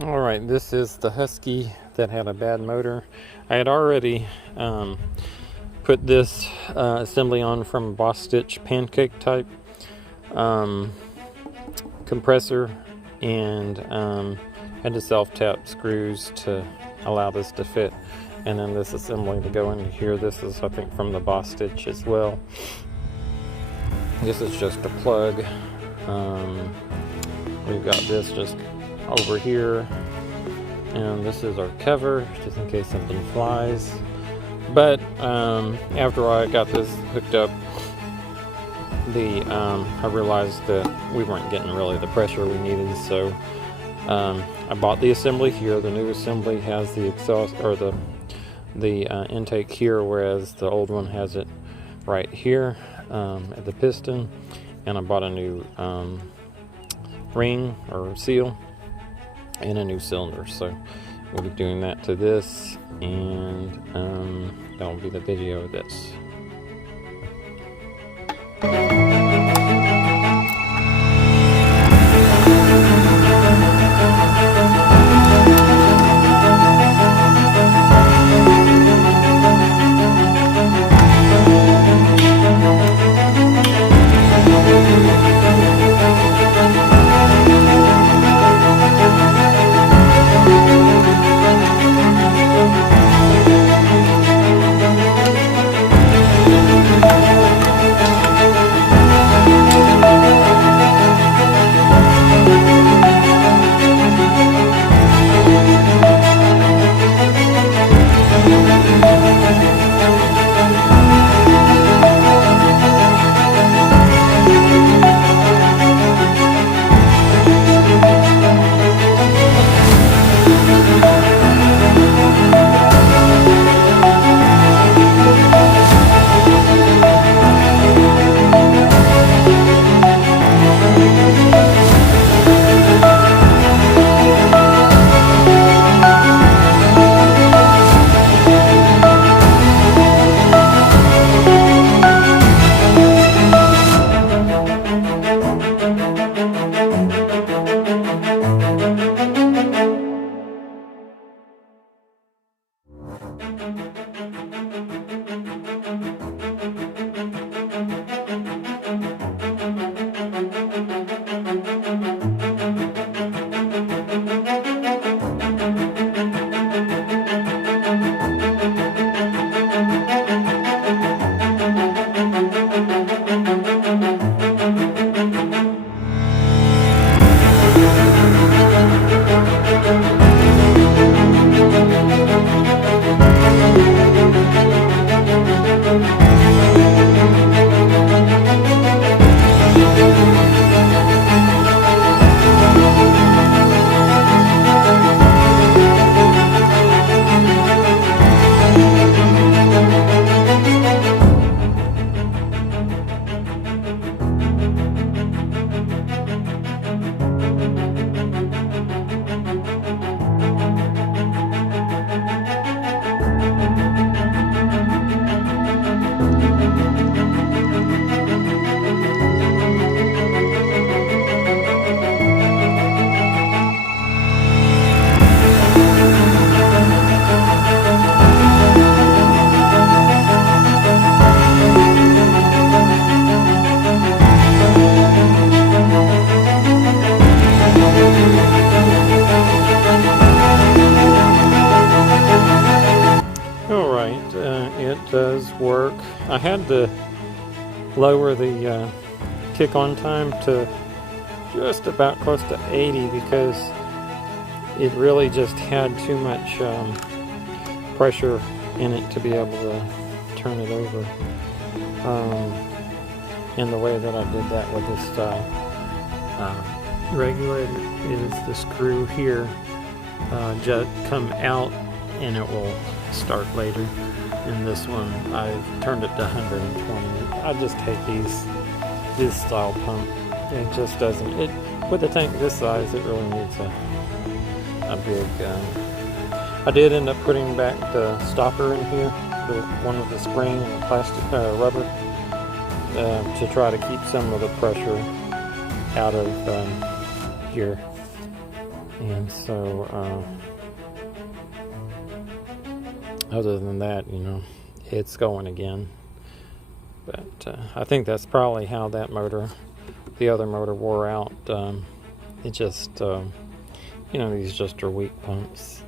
Alright, this is the Husky that had a bad motor. I had already put this assembly on from a Boss Stitch pancake type compressor, and had to self-tap screws to allow this to fit, and then this assembly to go into here. This is, I think, from the Boss Stitch as well. This is just a plug. We've got this just over here, and this is our cover just in case something flies. But after I got this hooked up, I realized that we weren't getting really the pressure we needed, so I bought the assembly here. The new assembly has the exhaust, or the intake here, whereas the old one has it right here at the piston. And I bought a new ring or seal and a new cylinder, so we'll be doing that to this, and that will be the video of this. It does work. I had to lower the kick-on time to just about close to 80 because it really just had too much pressure in it to be able to turn it over in the way that I did that with this style. Regulator is the screw here, just come out and it will start later. In this one, I've turned it to 120. I just hate this style pump. It just doesn't. With a tank this size, it really needs a big. I did end up putting back the stopper in here, the one with the spring and the plastic rubber, to try to keep some of the pressure out of here. And so other than that, you know, it's going again. But I think that's probably how that motor, the other motor, wore out. It just, you know, these just are weak pumps.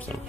So.